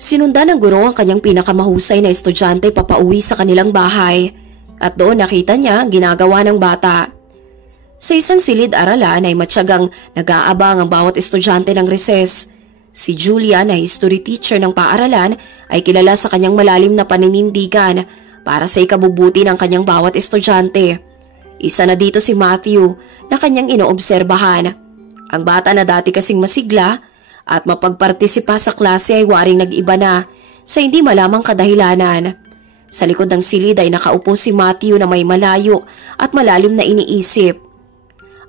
Sinundan ng guro ang kanyang pinakamahusay na estudyante papauwi sa kanilang bahay at doon nakita niya ang ginagawa ng bata. Sa isang silid-aralan ay matyagang nag-aabang ang bawat estudyante ng recess. Si Julia na history teacher ng paaralan ay kilala sa kanyang malalim na paninindigan para sa ikabubuti ng kanyang bawat estudyante. Isa na dito si Matthew na kanyang inoobserbahan. Ang bata na dati kasing masigla at mapagpartisipa sa klase ay waring nag-iba na sa hindi malamang kadahilanan. Sa likod ng silid ay nakaupo si Matthew na may malayo at malalim na iniisip.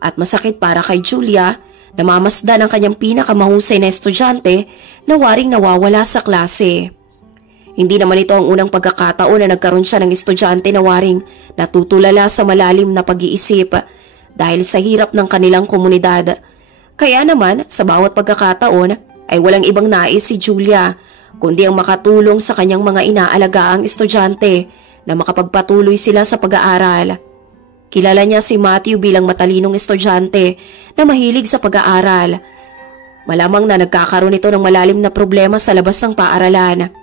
At masakit para kay Julia, namamasdan ang kanyang pinakamahusay na estudyante na waring nawawala sa klase. Hindi naman ito ang unang pagkakataon na nagkaroon siya ng estudyante na waring natutulala sa malalim na pag-iisip dahil sa hirap ng kanilang komunidad. Kaya naman sa bawat pagkakataon ay walang ibang nais si Julia kundi ang makatulong sa kanyang mga inaalagaang estudyante na makapagpatuloy sila sa pag-aaral. Kilala niya si Matthew bilang matalinong estudyante na mahilig sa pag-aaral. Malamang na nagkakaroon ito ng malalim na problema sa labas ng paaralan.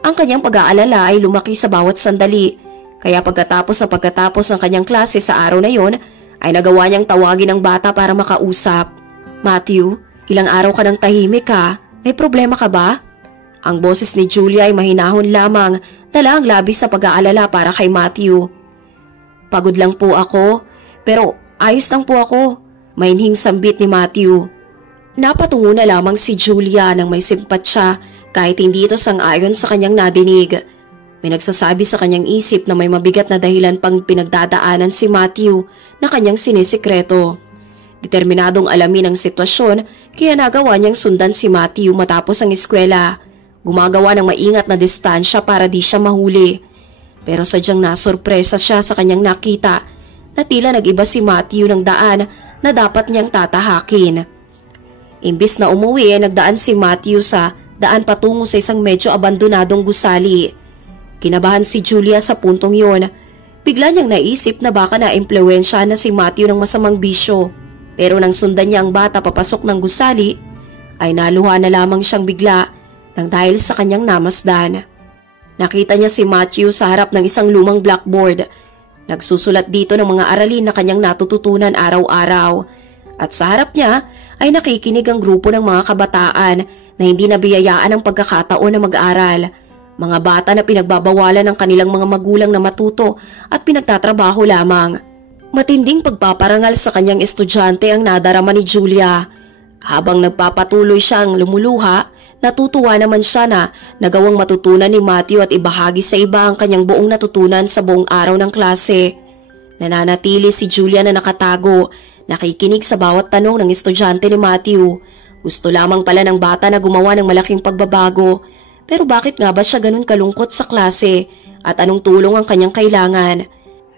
Ang kanyang pag-aalala ay lumaki sa bawat sandali, kaya pagkatapos ng kanyang klase sa araw na yon ay nagawa niyang tawagin ang bata para makausap. Matthew, ilang araw ka nang tahimik ha? May problema ka ba? Ang boses ni Julia ay mahinahon lamang, dala ang labis sa pag-aalala para kay Matthew. Pagod lang po ako, pero ayos lang po ako, mainhing sambit ni Matthew. Napatungo na lamang si Julia nang may simpatsya kahit hindi ito sang-ayon sa kanyang nadinig. May nagsasabi sa kanyang isip na may mabigat na dahilan pang pinagdadaanan si Matthew na kanyang sinisikreto. Determinadong alamin ang sitwasyon kaya nagawa niyang sundan si Matthew matapos ang eskwela. Gumagawa ng maingat na distansya para di siya mahuli. Pero sadyang nasurpresa siya sa kanyang nakita na tila nag-iba si Matthew ng daan na dapat niyang tatahakin. Imbis na umuwi ay nagdaan si Matthew sa daan patungo sa isang medyo abandonadong gusali. Kinabahan si Julia sa puntong yon. Bigla niyang naisip na baka na-impluwensya na si Matthew ng masamang bisyo. Pero nang sundan niya ang bata papasok ng gusali, ay naluha na lamang siyang bigla nang dahil sa kanyang namasdan. Nakita niya si Matthew sa harap ng isang lumang blackboard. Nagsusulat dito ng mga aralin na kanyang natututunan araw-araw. At sa harap niya ay nakikinig ang grupo ng mga kabataan na hindi nabiyayaan ng pagkakataon na mag-aral. Mga bata na pinagbabawalan ng kanilang mga magulang na matuto at pinagtatrabaho lamang. Matinding pagpaparangal sa kanyang estudyante ang nadarama ni Julia. Habang nagpapatuloy siyang lumuluha, natutuwa naman siya na nagawang matutunan ni Matthew at ibahagi sa iba ang kanyang buong natutunan sa buong araw ng klase. Nananatili si Julia na nakatago, nakikinig sa bawat tanong ng estudyante ni Matthew. Gusto lamang pala ng bata na gumawa ng malaking pagbabago. Pero bakit nga ba siya ganun kalungkot sa klase at anong tulong ang kanyang kailangan?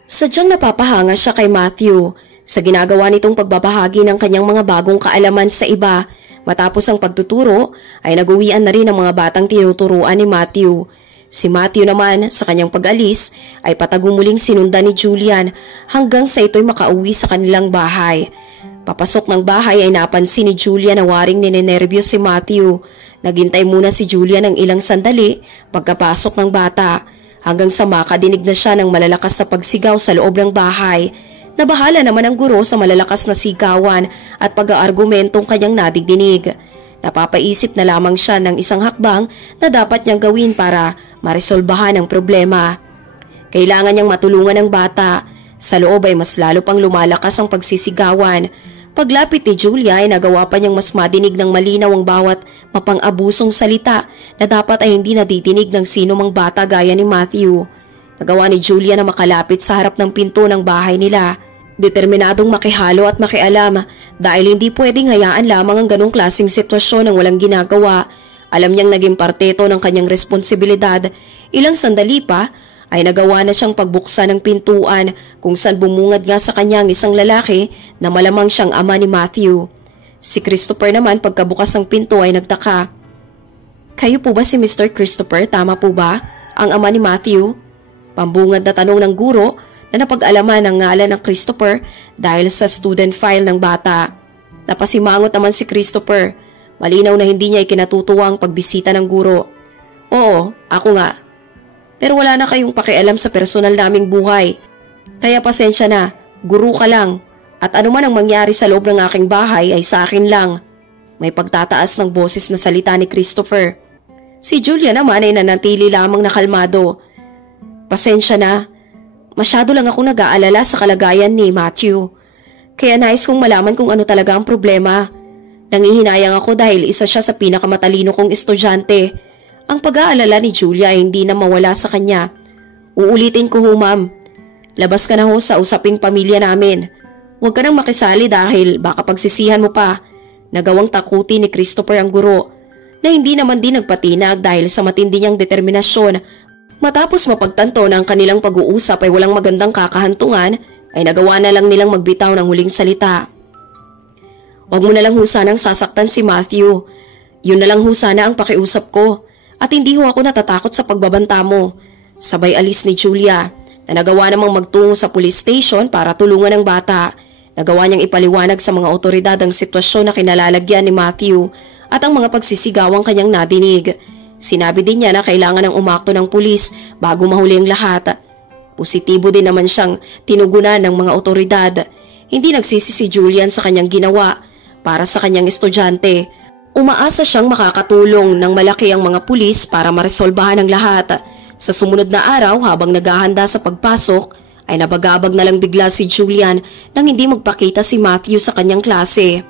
Sadyang napapahanga siya kay Matthew sa ginagawa nitong pagbabahagi ng kanyang mga bagong kaalaman sa iba. Matapos ang pagtuturo ay nag-uwian na rin ang mga batang tinuturuan ni Matthew. Si Matthew naman sa kanyang pag-alis ay patago muling sinundan ni Julian hanggang sa ito'y makauwi sa kanilang bahay. Papasok ng bahay ay napansin ni Julian na waring ninenervyos si Matthew. Naghintay muna si Julian ng ilang sandali pagkapasok ng bata hanggang sa makadinig na siya ng malalakas na pagsigaw sa loob ng bahay. Nabahala naman ang guro sa malalakas na sigawan at pag-aargumentong kanyang nadigdinig. Napapaisip na lamang siya ng isang hakbang na dapat niyang gawin para maresolbahan ang problema. Kailangan niyang matulungan ang bata. Sa loob ay mas lalo pang lumalakas ang pagsisigawan. Paglapit ni Julia ay nagawa pa niyang mas madinig ng malinaw ang bawat mapang-abusong salita na dapat ay hindi nadidinig ng sino mang bata gaya ni Matthew. Nagawa ni Julia na makalapit sa harap ng pinto ng bahay nila. Determinadong makihalo at makialam dahil hindi pwedeng hayaan lamang ang ganong klaseng sitwasyon ng walang ginagawa. Alam niyang naging parte ito ng kanyang responsibilidad. Ilang sandali pa ay nagawa na siyang pagbuksan ng pintuan kung saan bumungad nga sa kanya ang isang lalaki na malamang siyang ama ni Matthew. Si Christopher naman pagkabukas ng pinto ay nagtaka. "Kayo po ba si Mr. Christopher? Tama po ba? Ang ama ni Matthew?" Pambungad na tanong ng guro na napag-alaman ang ngalan ng Christopher dahil sa student file ng bata. Napasimangot naman si Christopher. Malinaw na hindi niya ikinatutuwa ang pagbisita ng guro. Oo, ako nga. Pero wala na kayong pakialam sa personal naming buhay. Kaya pasensya na, guru ka lang. At ano man ang mangyari sa loob ng aking bahay ay sa akin lang. May pagtataas ng boses na salita ni Christopher. Si Julia naman ay nanatili lamang nakalmado. Pasensya na. Masyado lang ako nag-aalala sa kalagayan ni Matthew. Kaya nais kong malaman kung ano talaga ang problema. Nangihinayang ako dahil isa siya sa pinakamatalino kong estudyante. Ang pag-aalala ni Julia ay hindi na mawala sa kanya. Uulitin ko ho, ma'am. Labas ka na ho sa usaping pamilya namin. Huwag ka nang makisali dahil baka pagsisihan mo pa. Nagawang takuti ni Christopher ang guro na hindi naman din nagpatinag dahil sa matindi niyang determinasyon. Matapos mapagtanto na ang kanilang pag-uusap ay walang magandang kakahantungan, ay nagawa na lang nilang magbitaw ng huling salita. Huwag mo na lang ho sanang sasaktan si Matthew. Yun na lang ho sana ang pakiusap ko. At hindi ho ako natatakot sa pagbabanta mo. Sabay alis ni Julia na nagawa namang magtungo sa police station para tulungan ang bata. Nagawa niyang ipaliwanag sa mga otoridad ang sitwasyon na kinalalagyan ni Matthew at ang mga pagsisigawang kanyang nadinig. Sinabi din niya na kailangan ng umakto ng pulis bago mahuli ang lahat. Positibo din naman siyang tinugunan ng mga otoridad. Hindi nagsisi si Julian sa kanyang ginawa para sa kanyang estudyante. Umaasa siyang makakatulong ng malaki ang mga pulis para maresolbahan ang lahat. Sa sumunod na araw habang naghahanda sa pagpasok ay nabagabag na lang bigla si Julian nang hindi magpakita si Matthew sa kanyang klase.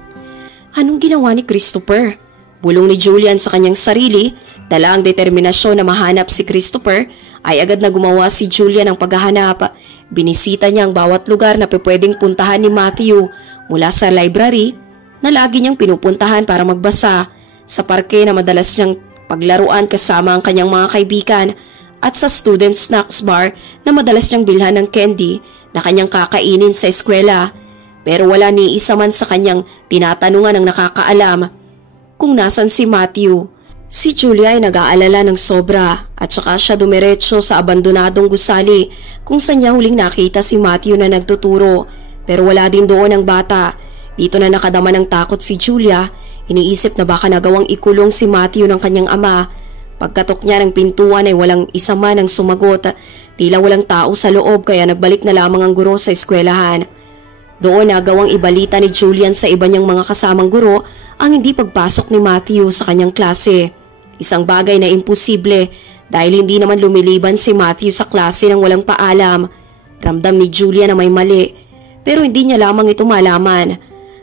Anong ginawa ni Christopher? Bulong ni Julian sa kanyang sarili. Dala ang determinasyon na mahanap si Christopher ay agad na gumawa si Julian ng paghahanap. Binisita niya ang bawat lugar na pwedeng puntahan ni Matthew, mula sa library na lagi niyang pinupuntahan para magbasa, sa parke na madalas niyang paglaruan kasama ang kanyang mga kaibigan, at sa student snacks bar na madalas niyang bilhan ng candy na kanyang kakainin sa eskwela. Pero wala ni isa man sa kanyang tinatanungan ng nakakaalam kung nasan si Matthew. Si Julia ay nag-aalala ng sobra at saka siya dumiretso sa abandonadong gusali kung saan niya huling nakita si Matthew na nagtuturo. Pero wala din doon ang bata. Dito na nakadama ng takot si Julia. Iniisip na baka nagawang ikulong si Matthew ng kanyang ama. Pagkatok niya ng pintuan ay walang isa man ang sumagot. Tila walang tao sa loob kaya nagbalik na lamang ang guro sa eskwelahan. Doon nagawang ibalita ni Julian sa iba niyang mga kasamang guro ang hindi pagpasok ni Matthew sa kanyang klase. Isang bagay na imposible dahil hindi naman lumiliban si Matthew sa klase nang walang paalam. Ramdam ni Julian na may mali pero hindi niya lamang ito malaman.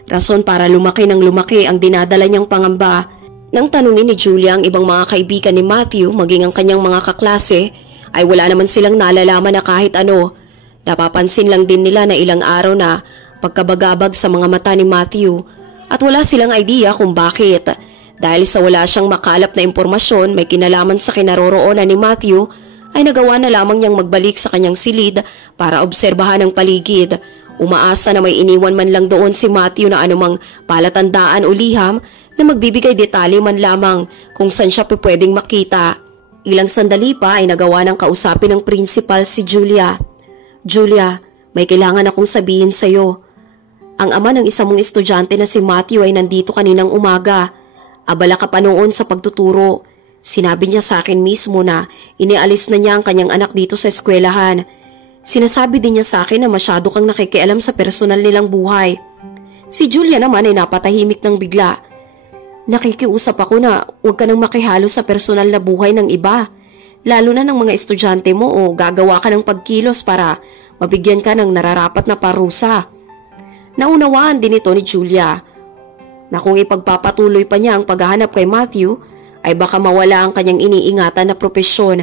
Rason para lumaki ng lumaki ang dinadala niyang pangamba. Nang tanungin ni Julia ang ibang mga kaibigan ni Matthew maging ang kanyang mga kaklase, ay wala naman silang nalalaman na kahit ano. Napapansin lang din nila na ilang araw na pagkabagabag sa mga mata ni Matthew at wala silang idea kung bakit. Dahil sa wala siyang makalap na impormasyon may kinalaman sa kinaroroonan ni Matthew, ay nagawa na lamang niyang magbalik sa kanyang silid para obserbahan ang paligid. Umaasa na may iniwan man lang doon si Matthew na anumang palatandaan o liham na magbibigay detalye man lamang kung saan siya pwedeng makita. Ilang sandali pa ay nagawa ng kausapin ng principal si Julia. Julia, may kailangan akong sabihin sa'yo. Ang ama ng isa mong estudyante na si Matthew ay nandito kaninang umaga. Abala ka pa noon sa pagtuturo. Sinabi niya sa akin mismo na inialis na niya ang kanyang anak dito sa eskwelahan. Sinasabi din niya sa akin na masyado kang nakikialam sa personal nilang buhay. Si Julia naman ay napatahimik ng bigla. Nakikiusap ako na huwag ka nang makihalo sa personal na buhay ng iba. Lalo na ng mga estudyante mo o gagawa ka ng pagkilos para mabigyan ka ng nararapat na parusa. Naunawaan din ito ni Julia na kung ipagpapatuloy pa niya ang paghahanap kay Matthew ay baka mawala ang kanyang iniingatan na propesyon.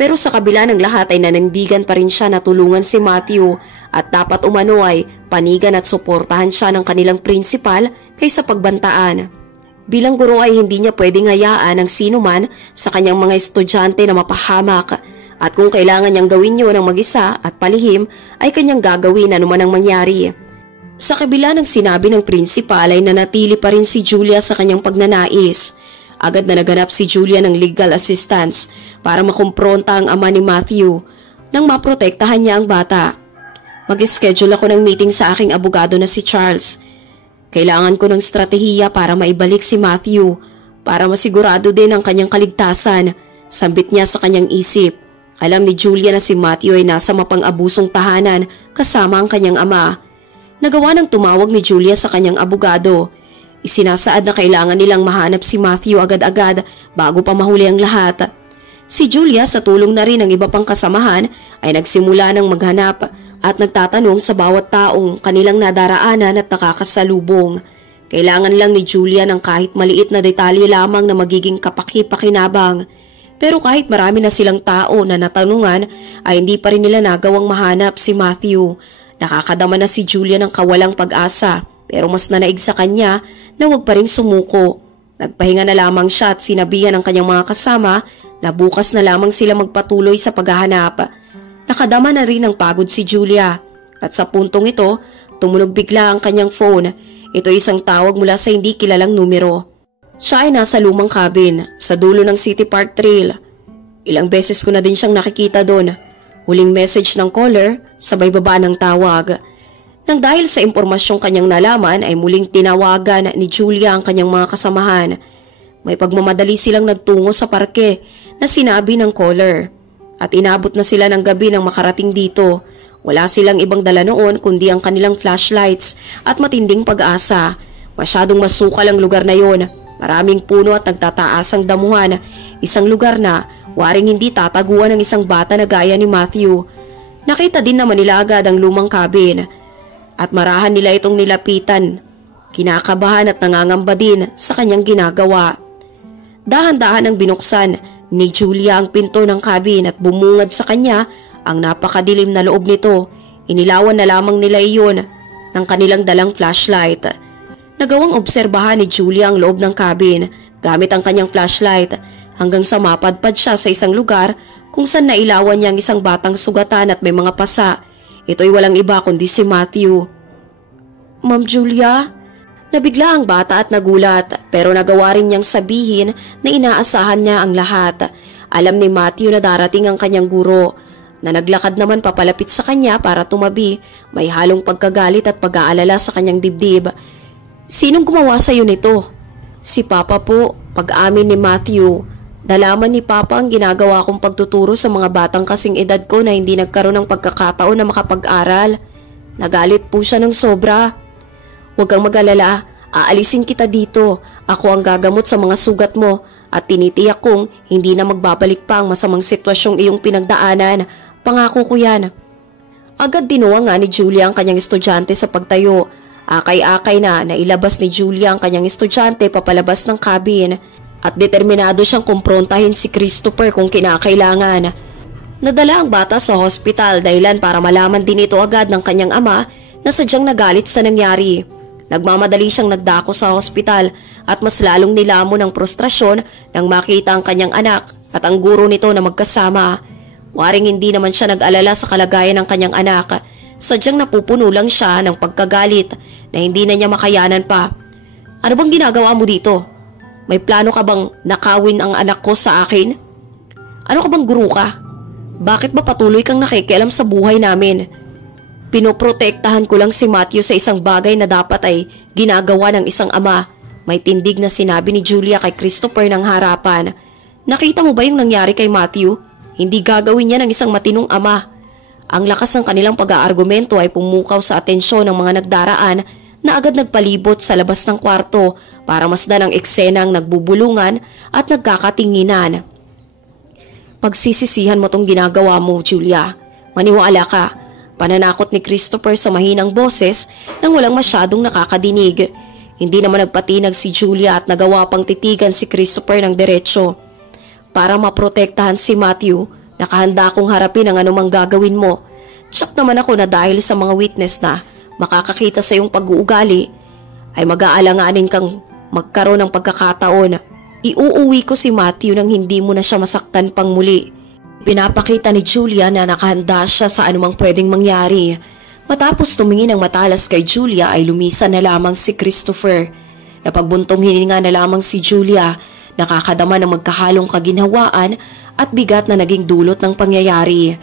Pero sa kabila ng lahat ay nanindigan pa rin siya na tulungan si Matthew at dapat umano ay panigan at suportahan siya ng kanilang principal kaysa pagbantaan. Bilang guro ay hindi niya pwedeng hayaan ang sino man sa kanyang mga estudyante na mapahamak at kung kailangan niyang gawin yun ng mag-isa at palihim ay kanyang gagawin anuman ang mangyari. Sa kabila ng sinabi ng principal ay nanatili pa rin si Julia sa kanyang pagnanais. Agad na naganap si Julia ng legal assistance para makumpronta ang ama ni Matthew nang maprotektahan niya ang bata. Mag-schedule ako ng meeting sa aking abogado na si Charles. Kailangan ko ng strategiya para maibalik si Matthew para masigurado din ang kanyang kaligtasan. Sambit niya sa kanyang isip. Alam ni Julia na si Matthew ay nasa mapang-abusong tahanan kasama ang kanyang ama. Nagawa ng tumawag ni Julia sa kanyang abogado. Isinasaad na kailangan nilang mahanap si Matthew agad-agad bago pa mahuli ang lahat. Si Julia sa tulong na rin ng iba pang kasamahan ay nagsimula ng maghanap at nagtatanong sa bawat taong kanilang nadaraanan at nakakasalubong. Kailangan lang ni Julia ng kahit maliit na detalye lamang na magiging kapaki-pakinabang. Pero kahit marami na silang tao na natanungan ay hindi pa rin nila nagawang mahanap si Matthew. Nakakadama na si Julia ng kawalang pag-asa pero mas nanaig sa kanya na huwag pa rin sumuko. Nagpahinga na lamang siya at sinabihan ng kanyang mga kasama na bukas na lamang sila magpatuloy sa paghahanap. Nakadama na rin ng pagod si Julia at sa puntong ito tumunog bigla ang kanyang phone. Ito ay isang tawag mula sa hindi kilalang numero. Siya ay nasa lumang cabin sa dulo ng City Park Trail. Ilang beses ko na din siyang nakikita doon. Huling message ng caller, sabay baba ng tawag. Nang dahil sa impormasyong kanyang nalaman ay muling tinawagan ni Julia ang kanyang mga kasamahan. May pagmamadali silang nagtungo sa parke na sinabi ng caller. At inabot na sila ng gabi nang makarating dito. Wala silang ibang dala noon kundi ang kanilang flashlights at matinding pag-asa. Masyadong masukal ang lugar na yon. Maraming puno at nagtataas ang damuhan. Isang lugar na waring hindi tataguan ng isang bata na gaya ni Matthew. Nakita din naman nila agad ang lumang cabin. At marahan nila itong nilapitan. Kinakabahan at nangangamba din sa kanyang ginagawa. Dahan-dahan ang binuksan ni Julia ang pinto ng cabin at bumungad sa kanya ang napakadilim na loob nito. Inilawan na lamang nila iyon ng kanilang dalang flashlight. Nagawang obserbahan ni Julia ang loob ng cabin gamit ang kanyang flashlight hanggang sa mapadpad siya sa isang lugar kung saan nailawan niya ang isang batang sugatan at may mga pasa. Ito'y walang iba kundi si Matthew. Ma'am Julia? Nabigla ang bata at nagulat pero nagawa rin niyang sabihin na inaasahan niya ang lahat. Alam ni Matthew na darating ang kanyang guro na naglakad naman papalapit sa kanya para tumabi. May halong pagkagalit at pag-aalala sa kanyang dibdib. Sinong gumawa sa iyo nito? Si Papa po, pag-amin ni Matthew. Nalaman ni Papa ang ginagawa kong pagtuturo sa mga batang kasing edad ko na hindi nagkaroon ng pagkakataon na makapag-aral. Nagalit po siya ng sobra. Huwag kang mag-alala, aalisin kita dito. Ako ang gagamot sa mga sugat mo at tinitiyak kong hindi na magbabalik pa ang masamang sitwasyong iyong pinagdaanan. Pangako ko yan. Agad dinuwa nga ni Julia ang kanyang estudyante sa pagtayo. Akay-akay na nailabas ni Julia ang kanyang estudyante papalabas ng cabin at determinado siyang kumprontahin si Christopher kung kinakailangan. Nadala ang bata sa hospital dahilan para malaman din ito agad ng kanyang ama na sadyang nagalit sa nangyari. Nagmamadali siyang nagdako sa hospital at mas lalong nilamon ang frustrasyon nang makita ang kanyang anak at ang guro nito na magkasama. Waring hindi naman siya nag-alala sa kalagayan ng kanyang anak. Sadyang napupuno lang siya ng pagkagalit na hindi na niya makayanan pa. Ano bang ginagawa mo dito? May plano ka bang nakawin ang anak ko sa akin? Ano ka bang guru ka? Bakit ba patuloy kang nakikialam sa buhay namin? Pinoprotektahan ko lang si Matthew sa isang bagay na dapat ay ginagawa ng isang ama. May tindig na sinabi ni Julia kay Christopher ng harapan. Nakita mo ba yung nangyari kay Matthew? Hindi gagawin niya ng isang matinong ama. Ang lakas ng kanilang pag-aargumento ay pumukaw sa atensyon ng mga nagdaraan na agad nagpalibot sa labas ng kwarto para masdan ang eksenang nagbubulungan at nagkakatinginan. Pagsisisihan mo tong ginagawa mo, Julia. Maniwala ka. Pananakot ni Christopher sa mahinang boses nang walang masyadong nakakadinig. Hindi naman nagpatinag si Julia at nagawa pang titigan si Christopher ng diretsyo. Para maprotektahan si Matthew, nakahanda akong harapin ang anumang gagawin mo. Tsak naman ako na dahil sa mga witness na makakakita sa iyong pag-uugali, ay mag-aalanganin kang magkaroon ng pagkakataon. Iuuwi ko si Matthew nang hindi mo na siya masaktan pang muli. Pinapakita ni Julia na nakahanda siya sa anumang pwedeng mangyari. Matapos tumingin ng matalas kay Julia ay lumisan na lamang si Christopher. Napagbuntong hininga na lamang si Julia, nakakadama ng magkahalong kaginhawaan at bigat na naging dulot ng pangyayari.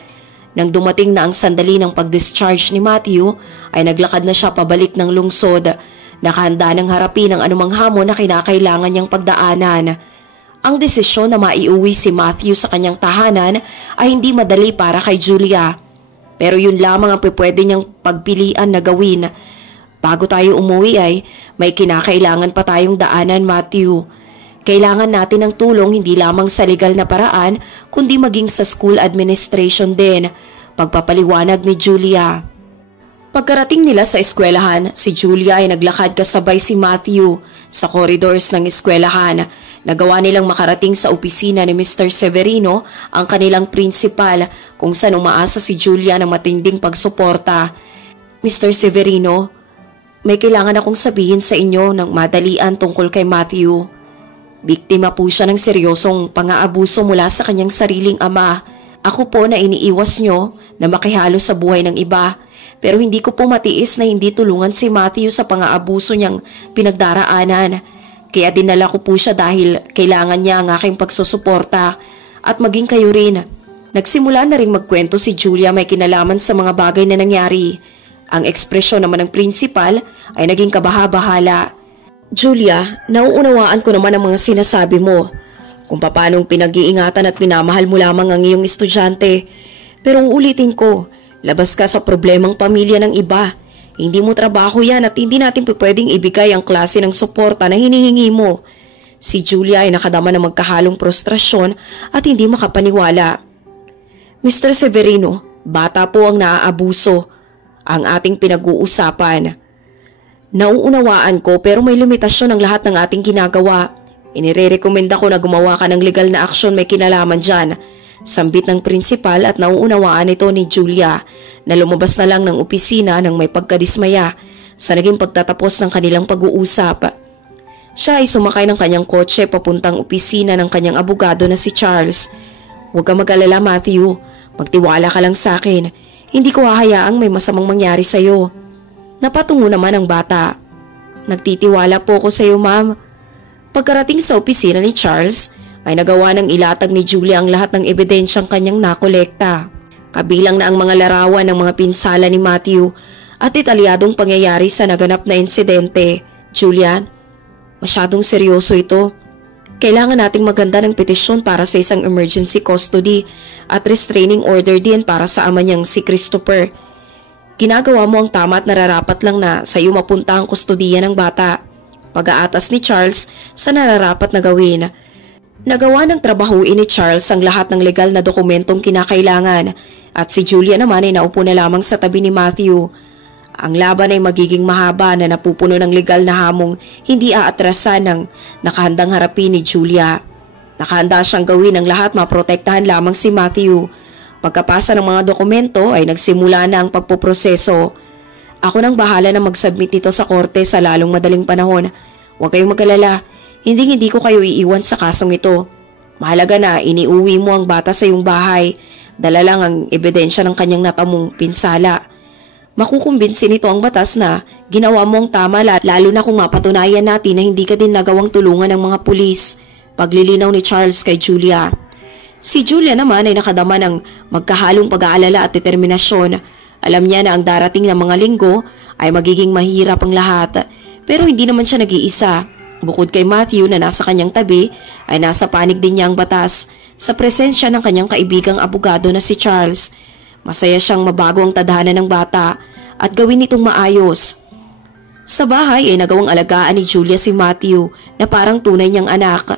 Nang dumating na ang sandali ng pag-discharge ni Matthew, ay naglakad na siya pabalik ng lungsod. Nakahanda ng harapin ang anumang hamon na kinakailangan niyang pagdaanan. Ang desisyon na maiuwi si Matthew sa kanyang tahanan ay hindi madali para kay Julia. Pero yun lamang ang pwede niyang pagpilian na gawin. Bago tayo umuwi ay may kinakailangan pa tayong daanan, Matthew. Kailangan natin ng tulong hindi lamang sa legal na paraan kundi maging sa school administration din, pagpapaliwanag ni Julia. Pagkarating nila sa eskwelahan, si Julia ay naglakad kasabay si Matthew sa corridors ng eskwelahan. Nagawa nilang makarating sa opisina ni Mr. Severino, ang kanilang principal, kung saan umaasa si Julia ng matinding pagsuporta. Mr. Severino, may kailangan akong sabihin sa inyo ng madalian tungkol kay Matthew. Biktima po siya ng seryosong pang-aabuso mula sa kanyang sariling ama. Ako po na iniiwas nyo na makihalo sa buhay ng iba, pero hindi ko po matiis na hindi tulungan si Matthew sa pang-aabuso niyang pinagdaraanan. Kaya dinala ko po siya dahil kailangan niya ang aking pagsusuporta at maging kayo rin. Nagsimula na rin magkwento si Julia may kinalaman sa mga bagay na nangyari. Ang ekspresyon naman ng principal ay naging kabaha-bahala. Julia, nauunawaan ko naman ang mga sinasabi mo kung paanong pinag-iingatan at minamahal mo lamang ang iyong estudyante. Pero uulitin ko, labas ka sa problemang pamilya ng iba. Hindi mo trabaho yan at hindi natin pwedeng ibigay ang klase ng suporta na hinihingi mo. Si Julia ay nakadama ng magkahalong frustrasyon at hindi makapaniwala. Mr. Severino, bata po ang naaabuso. Ang ating pinag-uusapan. Nauunawaan ko pero may limitasyon ang lahat ng ating ginagawa. Inirerekomenda ko na gumawa ka ng legal na aksyon may kinalaman dyan. Sambit ng principal at nauunawaan ito ni Julia na lumabas na lang ng opisina nang may pagkadismaya sa naging pagtatapos ng kanilang pag-uusap. Siya ay sumakay ng kanyang kotse papuntang opisina ng kanyang abogado na si Charles. Huwag ka mag-alala, Matthew. Magtiwala ka lang sa akin. Hindi ko hahayaang may masamang mangyari sa'yo. Napatungo naman ang bata. Nagtitiwala po ko sa'yo, ma'am. Pagkarating sa opisina ni Charles, ay nagawa ng ilatag ni Julia ang lahat ng ebidensyang kanyang nakolekta. Kabilang na ang mga larawan ng mga pinsala ni Matthew at detalyadong pangyayari sa naganap na insidente. Julian, masyadong seryoso ito. Kailangan nating maganda ng petisyon para sa isang emergency custody at restraining order din para sa ama niyang si Christopher. Ginagawa mo ang tama at nararapat lang na sa iyo mapunta ang kustodiya ng bata. Pag-aatas ni Charles sa nararapat na gawin. Nagawa ng trabahuin ni Charles ang lahat ng legal na dokumentong kinakailangan at si Julia naman ay naupo na lamang sa tabi ni Matthew. Ang laban ay magiging mahaba na napupuno ng legal na hamong hindi aatrasan ng nakahandang harapin ni Julia. Nakahanda siyang gawin ang lahat maprotektahan lamang si Matthew. Pagkapasa ng mga dokumento ay nagsimula na ang pagpuproseso. Ako nang bahala na mag-submit nito sa korte sa lalong madaling panahon. Huwag kayong mag-alala. Hindi ko kayo iiwan sa kasong ito. Mahalaga na iniuwi mo ang bata sa iyong bahay. Dala lang ang ebidensya ng kanyang natamong pinsala. Makukumbinsin nito ang batas na ginawa mo ang tama lalo na kung mapatunayan natin na hindi ka din nagawang tulungan ng mga pulis. Paglilinaw ni Charles kay Julia. Si Julia naman ay nakadama ng magkahalong pag-aalala at determinasyon. Alam niya na ang darating na mga linggo ay magiging mahirap ang lahat. Pero hindi naman siya nag-iisa. Bukod kay Matthew na nasa kanyang tabi, ay nasa panig din niya ang batas sa presensya ng kanyang kaibigang abogado na si Charles. Masaya siyang mabago ang tadhana ng bata at gawin itong maayos. Sa bahay ay nagawang alagaan ni Julia si Matthew na parang tunay niyang anak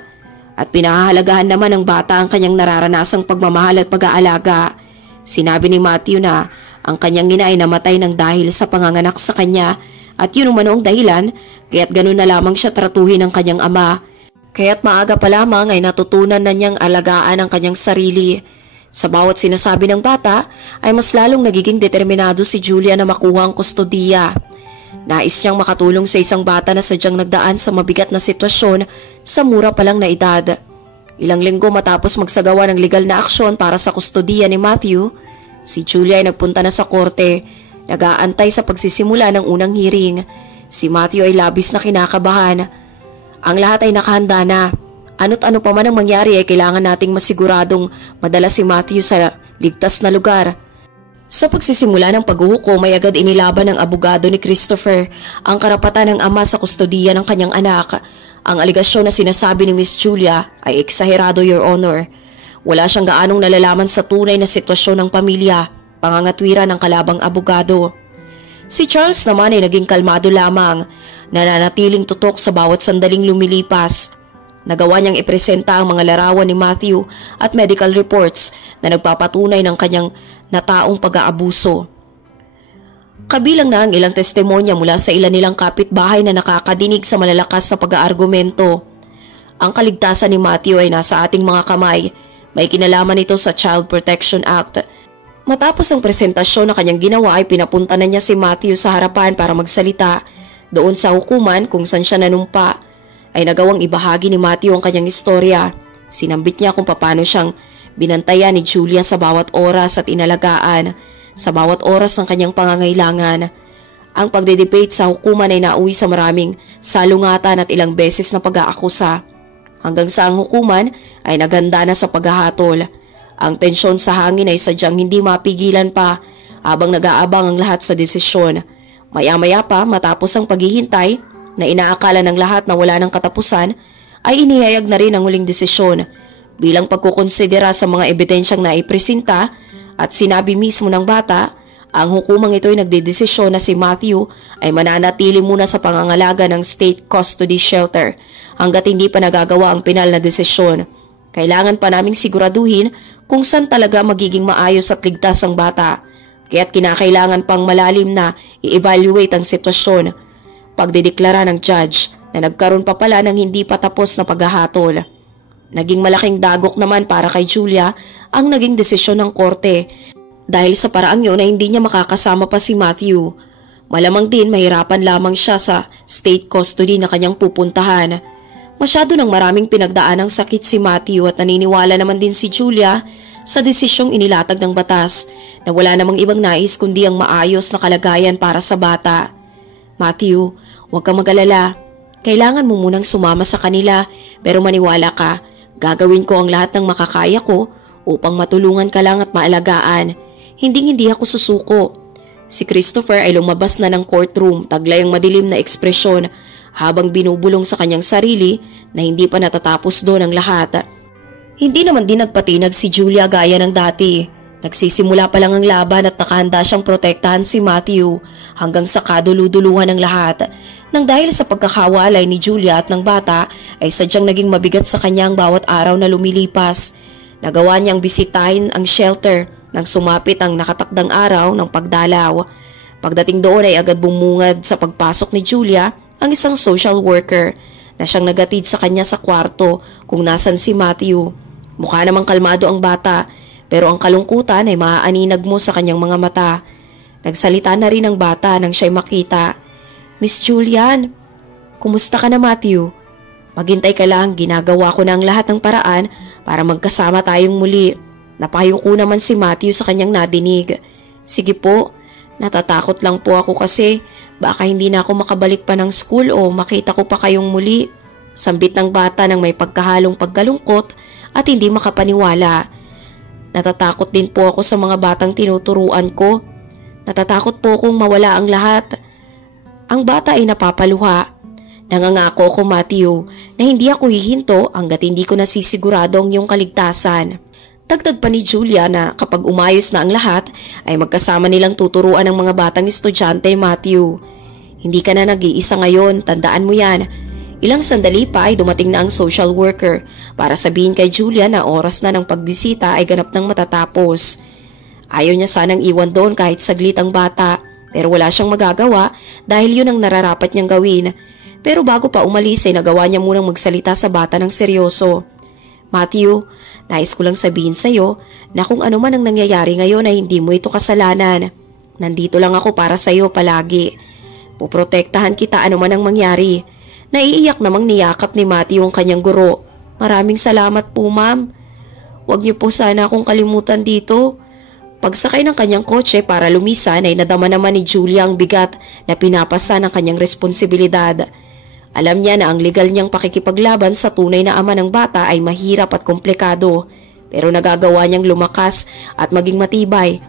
at pinahahalagahan naman ng bata ang kanyang nararanasang pagmamahal at pag-aalaga. Sinabi ni Matthew na ang kanyang ina ay namatay ng dahil sa panganganak sa kanya at yun umano ang dahilan kaya't ganun na lamang siya tratuhin ng kanyang ama. Kaya't maaga pa lamang ay natutunan na niyang alagaan ang kanyang sarili. Sa bawat sinasabi ng bata ay mas lalong nagiging determinado si Julia na makuha ang kustodiya. Nais niyang makatulong sa isang bata na sadyang nagdaan sa mabigat na sitwasyon sa mura pa lang na edad. Ilang linggo matapos magsagawa ng legal na aksyon para sa kustodiya ni Matthew, si Julia ay nagpunta na sa korte. Nag-aantay sa pagsisimula ng unang hearing. Si Matthew ay labis na kinakabahan. Ang lahat ay nakahanda na. Ano't ano pa man ang mangyari ay kailangan nating masiguradong madala si Matthew sa ligtas na lugar. Sa pagsisimula ng paghuhukom ay agad inilaban ng abogado ni Christopher ang karapatan ng ama sa kustodiya ng kanyang anak Ang aligasyon na sinasabi ni Miss Julia ay eksaherado, Your Honor. Wala siyang gaanong nalalaman sa tunay na sitwasyon ng pamilya, pangangatwiran ng kalabang abogado. Si Charles naman ay naging kalmado lamang, nananatiling tutok sa bawat sandaling lumilipas. Nagawa niyang ipresenta ang mga larawan ni Matthew at medical reports na nagpapatunay ng kanyang nataong pag-aabuso. Kabilang na ang ilang testimonya mula sa ilan nilang kapitbahay na nakakadinig sa malalakas na pag-aargumento. Ang kaligtasan ni Matthew ay nasa ating mga kamay. May kinalaman ito sa Child Protection Act. Matapos ang presentasyon na kanyang ginawa ay pinapunta na niya si Matthew sa harapan para magsalita. Doon sa hukuman kung saan siya nanumpa ay nagawang ibahagi ni Matthew ang kanyang istorya. Sinambit niya kung paano siyang binantayan ni Julia sa bawat oras at inalagaan sa bawat oras ng kanyang pangangailangan. Ang pagdedebate sa hukuman ay nauwi sa maraming salungatan at ilang beses na pag-aakusa. Hanggang sa ang hukuman ay naganda na sa paghahatol. Ang tensyon sa hangin ay sadyang hindi mapigilan pa habang nag-aabang ang lahat sa desisyon. Maya-maya pa matapos ang paghihintay na inaakala ng lahat na wala ng katapusan ay inihayag na rin ang huling desisyon bilang pagkukonsidera sa mga ebidensyang naipresenta at sinabi mismo ng bata. Ang hukumang ito ay nagdedesisyon na si Matthew ay mananatili muna sa pangangalaga ng State Custody Shelter hanggat hindi pa nagagawa ang pinal na desisyon. Kailangan pa naming siguraduhin kung saan talaga magiging maayos at ligtas ang bata, kaya't kinakailangan pang malalim na i-evaluate ang sitwasyon. Pagdedeklara ng judge na nagkaroon pa pala ng hindi pa tapos na paghahatol. Naging malaking dagok naman para kay Julia ang naging desisyon ng korte. Dahil sa paraang yun ay hindi niya makakasama pa si Matthew. Malamang din mahirapan lamang siya sa state custody na kanyang pupuntahan. Masyado ng maraming pinagdaan ng sakit si Matthew at naniniwala naman din si Julia sa desisyong inilatag ng batas na wala namang ibang nais kundi ang maayos na kalagayan para sa bata. Matthew, huwag kang mag-alala. Kailangan mo munang sumama sa kanila pero maniwala ka, gagawin ko ang lahat ng makakaya ko upang matulungan ka lang at maalagaan. Hindi ako susuko. Si Christopher ay lumabas na ng courtroom, taglay ang madilim na ekspresyon habang binubulong sa kanyang sarili na hindi pa natatapos doon ang lahat. Hindi naman din nagpatinag si Julia gaya ng dati. Nagsisimula pa lang ang laban at nakahanda siyang protektahan si Matthew hanggang sa kaduluduluhan ng lahat. Nang dahil sa pagkakawalay ni Julia at ng bata ay sadyang naging mabigat sa kanya ang bawat araw na lumilipas. Nagawa niyang bisitahin ang shelter nang sumapit ang nakatakdang araw ng pagdalaw. Pagdating doon ay agad bumungad sa pagpasok ni Julia ang isang social worker na siyang nagatid sa kanya sa kwarto kung nasan si Matthew. Mukha namang kalmado ang bata pero ang kalungkutan ay maaaninag mo sa kanyang mga mata. Nagsalita na rin ang bata nang siya'y makita. Miss Julian, kumusta ka na Matthew? Maghintay ka lang, ginagawa ko na ang lahat ng paraan para magkasama tayong muli. Napayo ko naman si Matthew sa kanyang nadinig. Sige po, natatakot lang po ako kasi baka hindi na ako makabalik pa ng school o makita ko pa kayong muli. Sambit ng bata nang may pagkahalong pagkalungkot at hindi makapaniwala. Natatakot din po ako sa mga batang tinuturuan ko. Natatakot po akong mawala ang lahat. Ang bata ay napapaluha. Nangangako ko Matthew na hindi ako hihinto hanggat hindi ko nasisigurado ang iyong kaligtasan. Dagdag pa ni Julia na kapag umayos na ang lahat ay magkasama nilang tuturuan ng mga batang estudyante Matthew. Hindi ka na nag-iisa ngayon, tandaan mo yan. Ilang sandali pa ay dumating na ang social worker para sabihin kay Julia na oras na ng pagbisita ay ganap ng matatapos. Ayaw niya sanang iwan doon kahit saglit ang bata pero wala siyang magagawa dahil yun ang nararapat niyang gawin. Pero bago pa umalis ay nagawa niya munang magsalita sa bata ng seryoso. Matthew, nais ko lang sabihin sa'yo na kung ano man ang nangyayari ngayon ay hindi mo ito kasalanan. Nandito lang ako para sa'yo palagi. Puprotektahan kita ano man ang mangyari. Naiiyak namang niyakap ni Matthew ang kanyang guro. Maraming salamat po ma'am. Huwag niyo po sana akong kalimutan dito. Pagsakay ng kanyang kotse para lumisan ay nadama naman ni Julia ang bigat na pinapasa ng kanyang responsibilidad. Alam niya na ang legal niyang pakikipaglaban sa tunay na ama ng bata ay mahirap at komplikado pero nagagawa niyang lumakas at maging matibay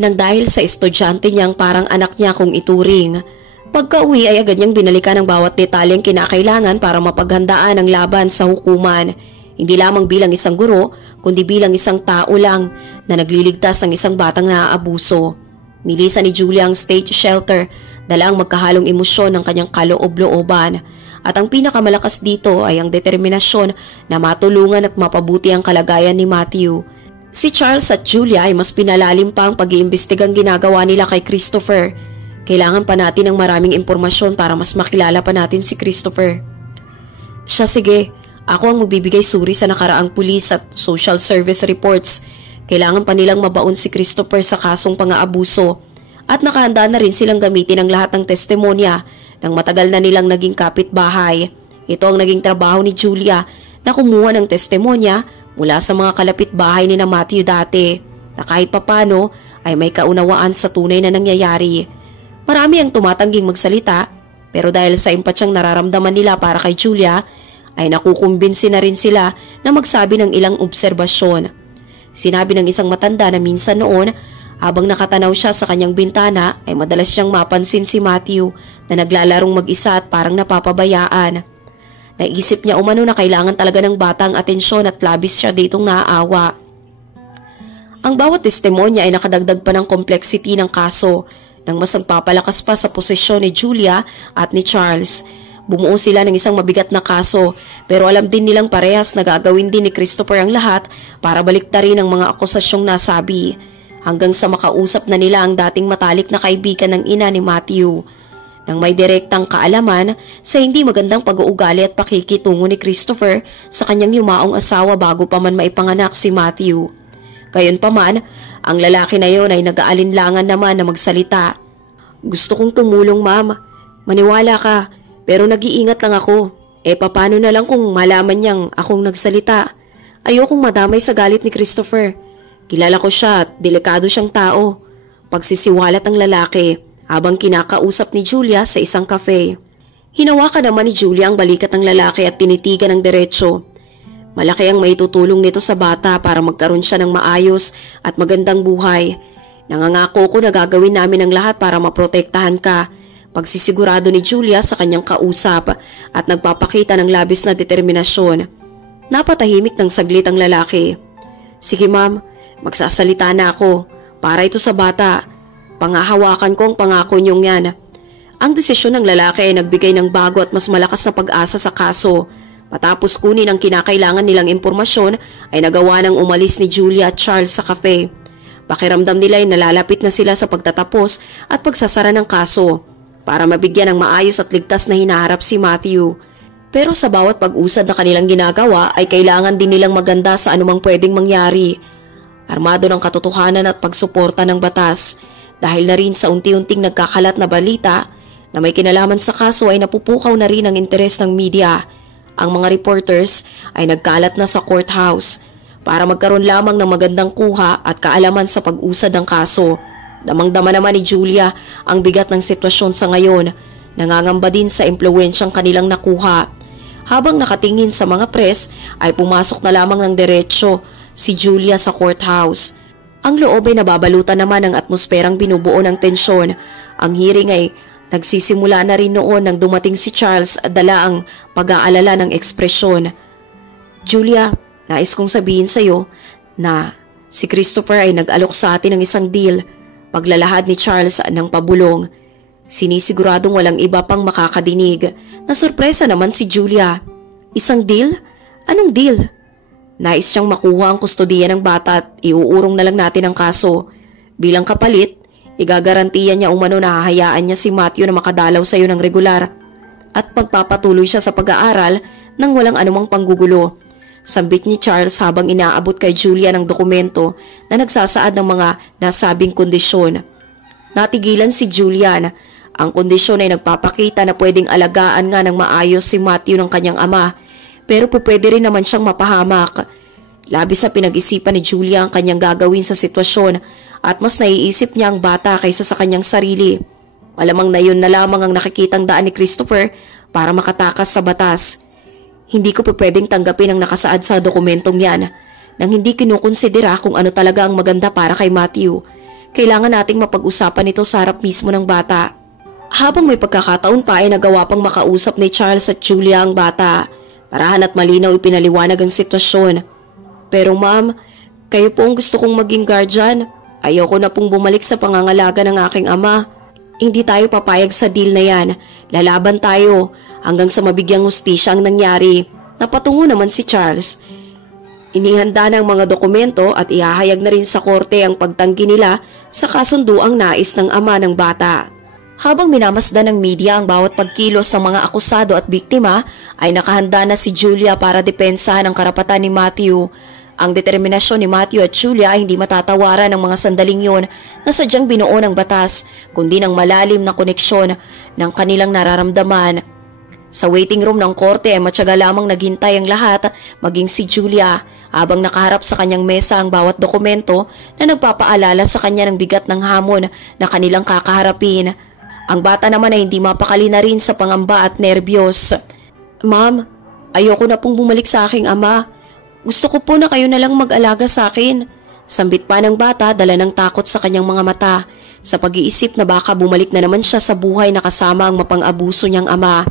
nang dahil sa estudyante niyang parang anak niya kung ituring. Pagka-uwi ay agad niyang binalikan ang bawat detalyeng kinakailangan para mapaghandaan ang laban sa hukuman. Hindi lamang bilang isang guro, kundi bilang isang tao lang na nagliligtas ng isang batang naaabuso. Nilisan ni Julia ang state shelter, dala ang magkahalong emosyon ng kanyang kaloob-looban. At ang pinakamalakas dito ay ang determinasyon na matulungan at mapabuti ang kalagayan ni Matthew. Si Charles at Julia ay mas pinalalim pa ang pag-iimbestigang ginagawa nila kay Christopher. Kailangan pa natin ng maraming impormasyon para mas makilala pa natin si Christopher. Siya, sige. Ako ang magbibigay suri sa nakaraang pulis at social service reports. Kailangan pa nilang mabaon si Christopher sa kasong pang-aabuso. At nakahanda na rin silang gamitin ang lahat ng testimonya ng matagal na nilang naging kapitbahay. Ito ang naging trabaho ni Julia na kumuha ng testimonya mula sa mga kalapit-bahay ni na Matthew dati na kahit papano ay may kaunawaan sa tunay na nangyayari. Marami ang tumatangging magsalita pero dahil sa empatsyang nararamdaman nila para kay Julia ay nakukumbinsi na rin sila na magsabi ng ilang obserbasyon. Sinabi ng isang matanda na minsan noon habang nakatanaw siya sa kanyang bintana ay madalas siyang mapansin si Matthew na naglalarong mag-isa at parang napapabayaan. Naisip niya umano na kailangan talaga ng bata ang atensyon at labis siya ditong naaawa. Ang bawat testimonya ay nakadagdag pa ng complexity ng kaso nang mas nagpapalakas pa sa posisyon ni Julia at ni Charles. Bumuo sila ng isang mabigat na kaso pero alam din nilang parehas na gagawin din ni Christopher ang lahat para baliktarin ang mga akusasyong nasabi hanggang sa makausap na nila ang dating matalik na kaibigan ng ina ni Matthew. Nang may direktang kaalaman sa hindi magandang pag-uugali at pakikitungo ni Christopher sa kanyang yumaong asawa bago pa man maipanganak si Matthew. Gayunpaman, ang lalaki na yon ay nag-aalinlangan naman na magsalita. Gusto kong tumulong, ma'am. Maniwala ka, pero nag-iingat lang ako. Paano na lang kung malaman niyang akong nagsalita? Ayokong madamay sa galit ni Christopher. Kilala ko siya at delikado siyang tao. Pagsisiwalat ang lalaki habang kinakausap ni Julia sa isang cafe. Hinawakan naman ni Julia ang balikat ng lalaki at tinitigan ng diretso. Malaki ang maitutulong nito sa bata para magkaroon siya ng maayos at magandang buhay. Nangangako ko na gagawin namin ang lahat para maprotektahan ka. Pagsisigurado ni Julia sa kanyang kausap at nagpapakita ng labis na determinasyon. Napatahimik ng saglit ang lalaki. Sige ma'am, magsasalita na ako. Para ito sa bata. Pangahawakan ko ang pangako niyong yan. Ang desisyon ng lalaki ay nagbigay ng bago at mas malakas na pag-asa sa kaso. Matapos kunin ang kinakailangan nilang impormasyon ay nagawa ng umalis ni Julia at Charles sa cafe. Pakiramdam nila ay nalalapit na sila sa pagtatapos at pagsasara ng kaso para mabigyan ng maayos at ligtas na hinaharap si Matthew. Pero sa bawat pag-usad na kanilang ginagawa ay kailangan din nilang maganda sa anumang pwedeng mangyari. Armado ng katotohanan at pagsuporta ng batas dahil na rin sa unti-unting nagkakalat na balita na may kinalaman sa kaso ay napupukaw na rin ang interes ng media. Ang mga reporters ay nagkalat na sa courthouse para magkaroon lamang ng magandang kuha at kaalaman sa pag-usad ng kaso. Damang-dama naman ni Julia ang bigat ng sitwasyon sa ngayon. Nangangamba din sa impluwensyang kanilang nakuha. Habang nakatingin sa mga press ay pumasok na lamang ng diretsyo si Julia sa courthouse. Ang loob ay nababalutan naman ng atmosperang binubuo ng tensyon. Ang hearing ay nagsisimula na rin noon nang dumating si Charles at dala ang pag-aalala ng ekspresyon. Julia, nais kong sabihin sa iyo na si Christopher ay nag-alok sa atin ng isang deal. Paglalahad ni Charles ng pabulong. Sinisiguradong walang iba pang makakadinig. Nasurpresa naman si Julia. Isang deal? Anong deal? Nais siyang makuha ang kustodiya ng bata at iuurong na lang natin ang kaso. Bilang kapalit, igagarantiya niya umano na hahayaan niya si Matthew na makadalaw sa iyo ng regular at magpapatuloy siya sa pag-aaral nang walang anumang panggugulo. Sambit ni Charles habang inaabot kay Julia ng dokumento na nagsasaad ng mga nasabing kondisyon. Natigilan si Julian. Ang kondisyon ay nagpapakita na pwedeng alagaan nga ng maayos si Matthew ng kanyang ama pero pwede rin naman siyang mapahamak. Labis sa pinag-isipan ni Julia ang kanyang gagawin sa sitwasyon at mas naiisip niya ang bata kaysa sa kanyang sarili. Alamang na yun na lamang ang nakikitang daan ni Christopher para makatakas sa batas. Hindi ko pwedeng tanggapin ang nakasaad sa dokumentong yan nang hindi kinukonsidera kung ano talaga ang maganda para kay Matthew. Kailangan nating mapag-usapan ito sa harap mismo ng bata. Habang may pagkakataon pa ay nagawa pang makausap ni Charles at Julia ang bata. Parahan at malinaw ipinaliwanag ang sitwasyon. Pero ma'am, kayo po ang gusto kong maging guardian. Ayoko na pong bumalik sa pangangalaga ng aking ama. Hindi tayo papayag sa deal na yan. Lalaban tayo hanggang sa mabigyang hustisya ang nangyari. Napatungo naman si Charles. Inihanda ng mga dokumento at ihahayag na rin sa korte ang pagtanggi nila sa kasunduang nais ng ama ng bata. Habang minamasdan ng media ang bawat pagkilos ng mga akusado at biktima, ay nakahanda na si Julia para depensahan ang karapatan ni Matthew. Ang determinasyon ni Matthew at Julia ay hindi matatawaran ng mga sandaling yon na sadyang binuo ng batas, kundi ng malalim na koneksyon ng kanilang nararamdaman. Sa waiting room ng korte ay matyaga lamang naghintay ang lahat, maging si Julia, habang nakaharap sa kanyang mesa ang bawat dokumento na nagpapaalala sa kanya ng bigat ng hamon na kanilang kakaharapin. Ang bata naman ay hindi mapakali na rin sa pangamba at nerbiyos. Ma'am, ayoko na pong bumalik sa aking ama. Gusto ko po na kayo na lang mag-alaga sa akin. Sambit pa ng bata, dala ng takot sa kanyang mga mata sa pag-iisip na baka bumalik na naman siya sa buhay na kasama ang mapang-abuso niyang ama.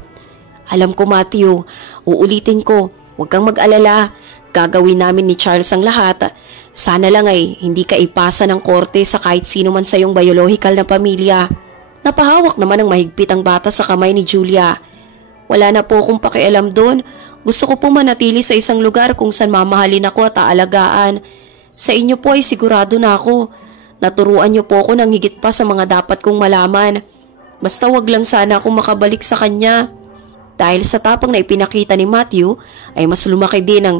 Alam ko Matthew, uulitin ko, huwag kang mag-alala. Gagawin namin ni Charles ang lahat. Sana lang ay hindi ka ipasa ng korte sa kahit sino man sa iyong biological na pamilya. Napahawak naman ng mahigpit ang bata sa kamay ni Julia. Wala na po akong pakialam doon. Gusto ko po manatili sa isang lugar kung saan mamahalin ako at aalagaan. Sa inyo po ay sigurado na ako. Naturuan niyo po ako ng higit pa sa mga dapat kong malaman. Basta wag lang sana akong makabalik sa kanya. Dahil sa tapang na ipinakita ni Matthew, ay mas lumaki din ang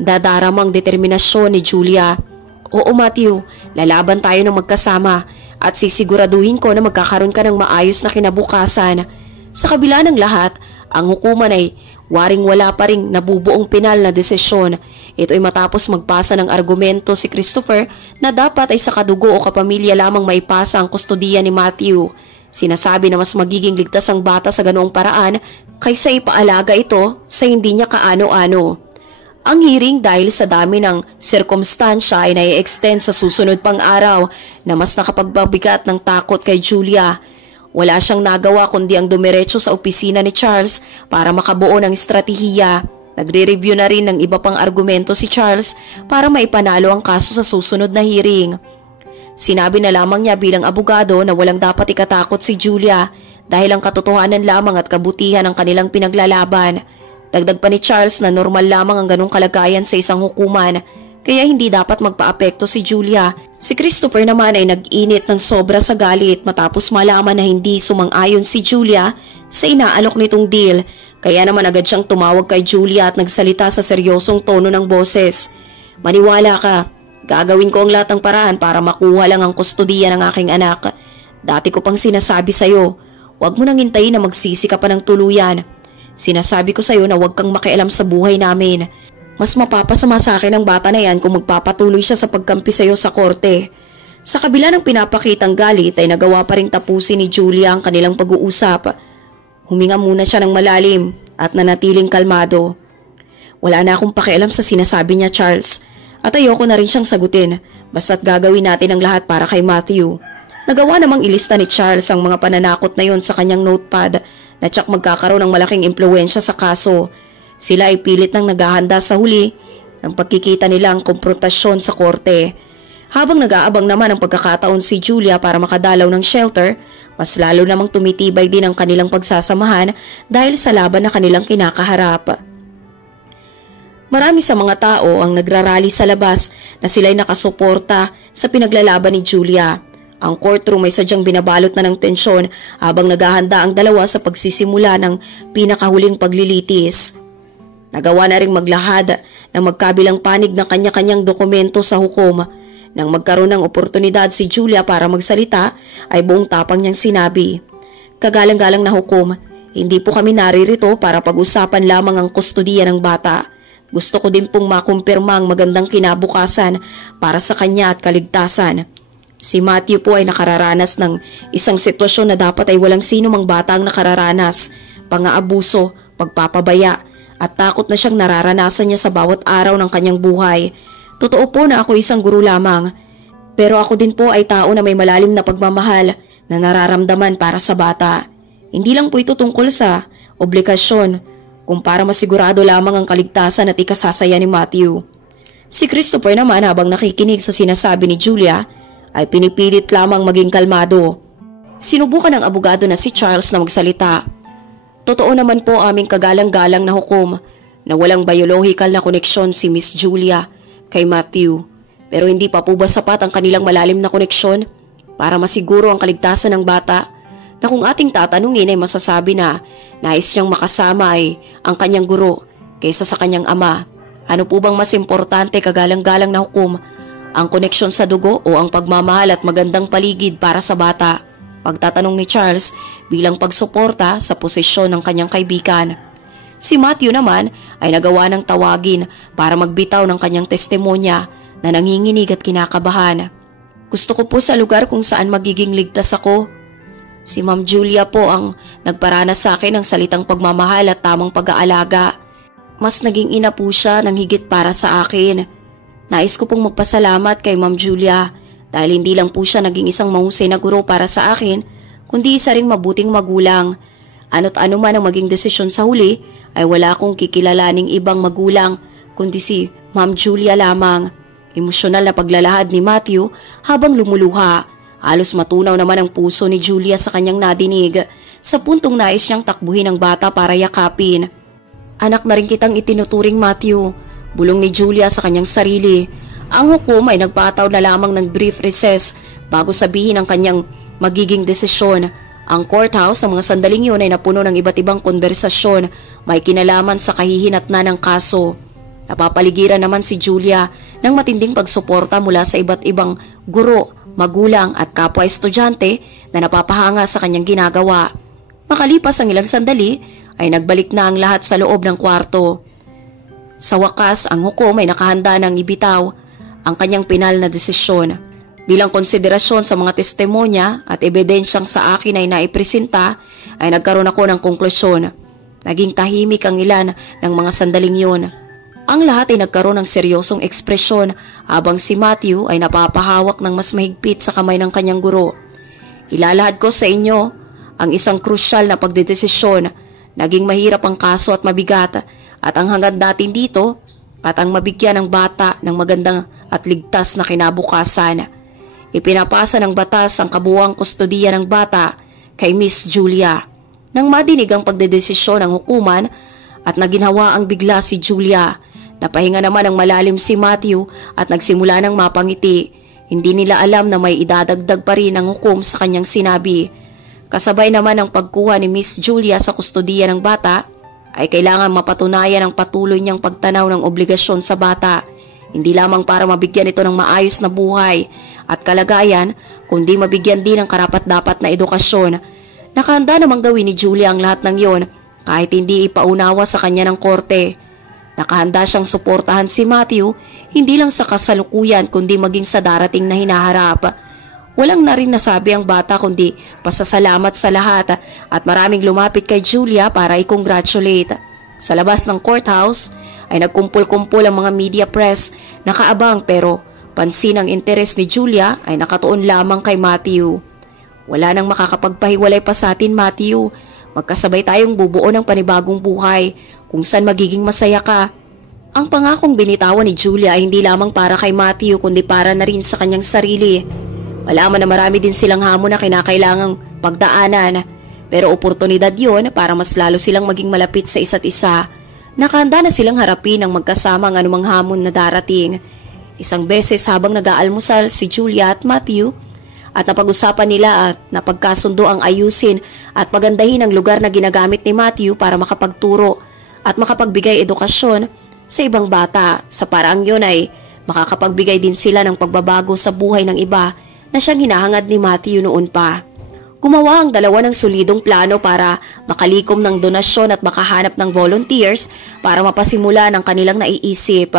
dadaramang determinasyon ni Julia. Oo Matthew, lalaban tayo ng magkasama. At sisiguraduhin ko na magkakaroon ka ng maayos na kinabukasan. Sa kabila ng lahat, ang hukuman ay waring-wala pa ring nabubuong pinal na desisyon. Ito ay matapos magpasa ng argumento si Christopher na dapat ay sa kadugo o kapamilya lamang maipasa ang kustodiya ni Matthew. Sinasabi na mas magiging ligtas ang bata sa ganoong paraan kaysa ipaalaga ito sa hindi niya kaano-ano. Ang hearing dahil sa dami ng sirkumstansya ay nai-extend sa susunod pang araw na mas nakapagbabigat ng takot kay Julia. Wala siyang nagawa kundi ang dumiretso sa opisina ni Charles para makabuo ng estratehiya. Nagre-review na rin ng iba pang argumento si Charles para maipanalo ang kaso sa susunod na hearing. Sinabi na lamang niya bilang abogado na walang dapat ikatakot si Julia dahil ang katotohanan lamang at kabutihan ang kanilang pinaglalaban. Dagdag pa ni Charles na normal lamang ang ganong kalagayan sa isang hukuman, kaya hindi dapat magpaapekto si Julia. Si Christopher naman ay nag-init ng sobra sa galit matapos malaman na hindi sumang-ayon si Julia sa inaalok nitong deal, kaya naman agad siyang tumawag kay Julia at nagsalita sa seryosong tono ng boses. Maniwala ka, gagawin ko ang lahat ng paraan para makuha lang ang kustodiya ng aking anak. Dati ko pang sinasabi sa'yo, huwag mo nang hintayin na magsisi ka pa ng tuluyan. Sinasabi ko sa'yo na huwag kang makialam sa buhay namin. Mas mapapasama sa akin ang bata na yan kung magpapatuloy siya sa pagkampi sa'yo sa korte. Sa kabila ng pinapakitang galit ay nagawa pa rin tapusin ni Julia ang kanilang pag-uusap. Huminga muna siya ng malalim at nanatiling kalmado. Wala na akong pakialam sa sinasabi niya Charles at ayoko na rin siyang sagutin basta't gagawin natin ang lahat para kay Matthew. Nagawa namang ilista ni Charles ang mga pananakot na yon sa kanyang notepad na tsak magkakaroon ng malaking impluwensya sa kaso. Sila ay pilit nang naghahanda sa huli ng pagkikita nila ang komprontasyon sa korte. Habang nag-aabang naman ang pagkakataon si Julia para makadalaw ng shelter, mas lalo namang tumitibay din ang kanilang pagsasamahan dahil sa laban na kanilang kinakaharap. Marami sa mga tao ang nagrarally sa labas na sila'y nakasuporta sa pinaglalaban ni Julia. Ang courtroom ay sadyang binabalot na ng tensyon habang naghahanda ang dalawa sa pagsisimula ng pinakahuling paglilitis. Nagawa na ring maglahad ng magkabilang panig ng kanya-kanyang dokumento sa hukom. Nang magkaroon ng oportunidad si Julia para magsalita ay buong tapang niyang sinabi, "Kagalang-galang na hukom, hindi po kami naririto para pag-usapan lamang ang kustodiya ng bata. Gusto ko din pong makumpirma ang magandang kinabukasan para sa kanya at kaligtasan. Si Matthew po ay nakararanas ng isang sitwasyon na dapat ay walang sino mang bata ang nakararanas, pang-aabuso, pagpapabaya, at takot na siyang nararanasan niya sa bawat araw ng kanyang buhay. Totoo po na ako isang guro lamang, pero ako din po ay tao na may malalim na pagmamahal na nararamdaman para sa bata. Hindi lang po ito tungkol sa obligasyon, kung para masigurado lamang ang kaligtasan at ikasasaya ni Matthew. Si Christopher naman habang nakikinig sa sinasabi ni Julia ay pinipilit lamang maging kalmado. Sinubukan ng abogado na si Charles na magsalita. Totoo naman po aming kagalang-galang na hukom na walang biological na koneksyon si Miss Julia kay Matthew. Pero hindi pa po ba sapat ang kanilang malalim na koneksyon para masiguro ang kaligtasan ng bata na kung ating tatanungin ay masasabi na nais niyang makasama ay ang kanyang guro kaysa sa kanyang ama. Ano po bang mas importante kagalang-galang na hukom? Ang koneksyon sa dugo o ang pagmamahal at magandang paligid para sa bata? Pagtatanong ni Charles bilang pagsuporta sa posisyon ng kanyang kaibigan. Si Matthew naman ay nagawa ng tawagin para magbitaw ng kanyang testimonya na nanginginig at kinakabahan. Gusto ko po sa lugar kung saan magiging ligtas ako. Si Ma'am Julia po ang nagparanas sa akin ng salitang pagmamahal at tamang pag-aalaga. Mas naging ina po siya ng higit para sa akin. Nais ko pong magpasalamat kay Ma'am Julia dahil hindi lang po siya naging isang mahusay na guro para sa akin, kundi isa ring mabuting magulang. Ano't ano man ang maging desisyon sa huli, ay wala akong kikilalaning ibang magulang, kundi si Ma'am Julia lamang. Emosyonal na paglalahad ni Matthew habang lumuluha. Halos matunaw naman ang puso ni Julia sa kanyang nadinig, sa puntong nais niyang takbuhin ang bata para yakapin. Anak na rin kitang itinuturing, Matthew, bulong ni Julia sa kanyang sarili. Ang hukom ay nagpataw na lamang ng brief recess bago sabihin ang kanyang magiging desisyon. Ang courthouse sa mga sandaling yun ay napuno ng iba't ibang konversasyon may kinalaman sa kahihinatnan ng kaso. Napapaligiran naman si Julia ng matinding pagsuporta mula sa iba't ibang guro, magulang at kapwa estudyante na napapahanga sa kanyang ginagawa. Makalipas ang ilang sandali ay nagbalik na ang lahat sa loob ng kwarto. Sa wakas, ang hukom ay nakahanda ng ibitaw ang kanyang pinal na desisyon. Bilang konsiderasyon sa mga testimonya at ebidensyang sa akin ay naipresenta, ay nagkaroon ako ng konklusyon. Naging tahimik ang ilan ng mga sandaling yun. Ang lahat ay nagkaroon ng seryosong ekspresyon habang si Matthew ay napapahawak ng mas mahigpit sa kamay ng kanyang guro. Ilalahad ko sa inyo ang isang krusyal na pagdedesisyon. Naging mahirap ang kaso at mabigat at ang hangad natin dito at ang mabigyan ng bata ng magandang at ligtas na kinabukasan. Ipinapasa ng batas ang kabuuang kustodiya ng bata kay Miss Julia. Nang madinig ang pagdedesisyon ng hukuman at naginhawa ang bigla si Julia, napahinga naman ng malalim si Matthew at nagsimula ng mapangiti. Hindi nila alam na may idadagdag pa rin ang hukom sa kanyang sinabi. Kasabay naman ang pagkuha ni Miss Julia sa kustodiya ng bata, ay kailangan mapatunayan ang patuloy niyang pagtanaw ng obligasyon sa bata, hindi lamang para mabigyan ito ng maayos na buhay at kalagayan, kundi mabigyan din ng karapat-dapat na edukasyon. Nakahanda namang gawin ni Julia ang lahat ng yon kahit hindi ipaunawa sa kanya ng korte. Nakahanda siyang suportahan si Matthew hindi lang sa kasalukuyan kundi maging sa darating na hinaharap. Walang na rin nasabi ang bata kundi pasasalamat sa lahat at maraming lumapit kay Julia para i-congratulate. Sa labas ng courthouse ay nagkumpul-kumpul ang mga media press, nakaabang pero pansin ang interes ni Julia ay nakatuon lamang kay Matthew. Wala nang makakapagpahiwalay pa sa atin, Matthew. Magkasabay tayong bubuo ng panibagong buhay kung saan magiging masaya ka. Ang pangakong binitawan ni Julia ay hindi lamang para kay Matthew kundi para na rin sa kanyang sarili. Malaman na marami din silang hamon na kinakailangang pagdaanan, pero oportunidad yon para mas lalo silang maging malapit sa isa't isa. Nakahanda na silang harapin ang magkasama ang anumang hamon na darating. Isang beses habang nag-aalmusal si Julia at Matthew at napag-usapan nila at napagkasundo ang ayusin at pagandahin ang lugar na ginagamit ni Matthew para makapagturo at makapagbigay edukasyon sa ibang bata. Sa paraang yun ay makakapagbigay din sila ng pagbabago sa buhay ng iba na siyang hinahangad ni Matthew noon pa. Gumawa ang dalawa ng solidong plano para makalikom ng donasyon at makahanap ng volunteers para mapasimula ng kanilang naiisip.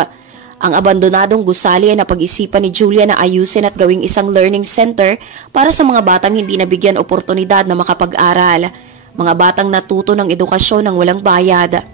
Ang abandonadong gusali ay napag-isipan ni Julia na ayusin at gawing isang learning center para sa mga batang hindi nabigyan oportunidad na makapag-aral. Mga batang natuto ng edukasyon ng walang bayad.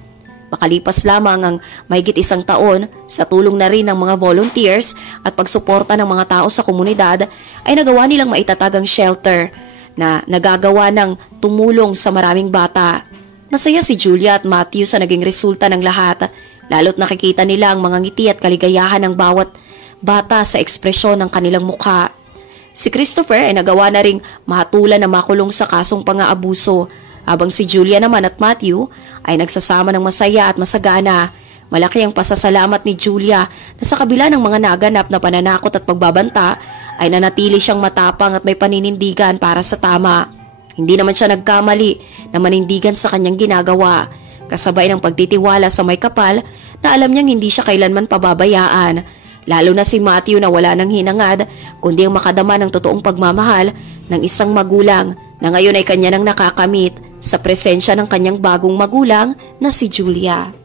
Makalipas lamang ang mahigit isang taon, sa tulong na rin ng mga volunteers at pagsuporta ng mga tao sa komunidad, ay nagawa nilang maitatag ang shelter. na nagagawa ng tumulong sa maraming bata. Masaya si Julia at Matthew sa naging resulta ng lahat, lalo't nakikita nila ang mga ngiti at kaligayahan ng bawat bata sa ekspresyon ng kanilang mukha. Si Christopher ay nagawa na ring mahatulan na makulong sa kasong pang-aabuso, habang si Julia naman at Matthew ay nagsasama ng masaya at masagana. Malaki ang pasasalamat ni Julia na sa kabila ng mga naganap na pananakot at pagbabanta ay nanatili siyang matapang at may paninindigan para sa tama. Hindi naman siya nagkamali na manindigan sa kanyang ginagawa, kasabay ng pagtitiwala sa may kapal na alam niyang hindi siya kailanman pababayaan. Lalo na si Matthew na wala nang hinangad kundi ang makadama ng totoong pagmamahal ng isang magulang na ngayon ay kanya nang nakakamit sa presensya ng kanyang bagong magulang na si Julia.